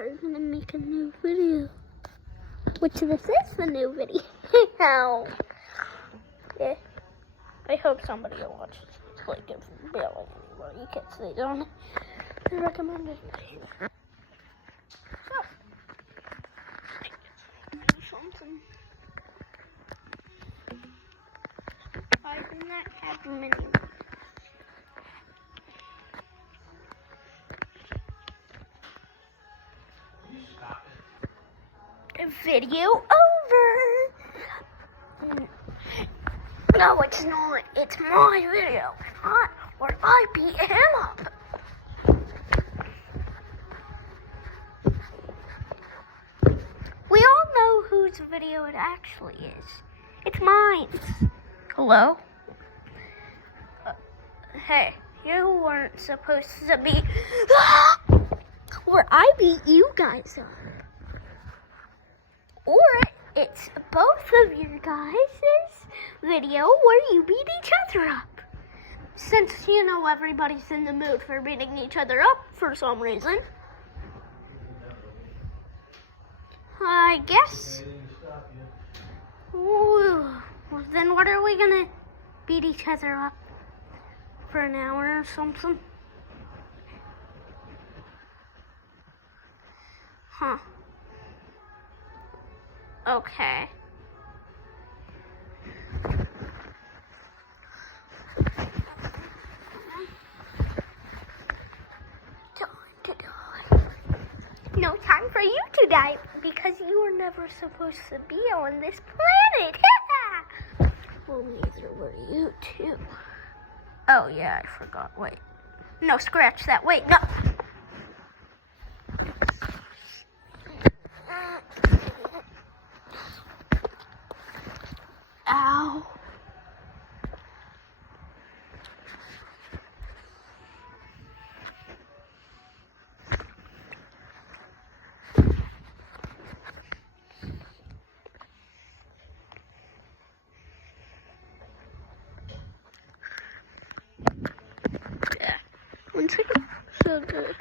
are gonna make a new video. Which this is the new video. Yeah. I hope somebody will watch this. Like if barely anybody gets it on the recommended video. So something. I do not have many. Video over. No, it's not. It's my video. Where I beat him up. We all know whose video it actually is. It's mine. Hello? Hey, you weren't supposed to be where I beat you guys up. Or it's both of you guys' video where you beat each other up. Since, you know, everybody's in the mood for beating each other up for some reason. I guess. Ooh, well, then what are we gonna beat each other up for an hour or something? Huh. Okay. Time to die. No time for you to die because you were never supposed to be on this planet. Well, neither were you two. Oh yeah, I forgot. Wait. No, scratch that. Wait, no. Ow. Yeah. 1 second. So good.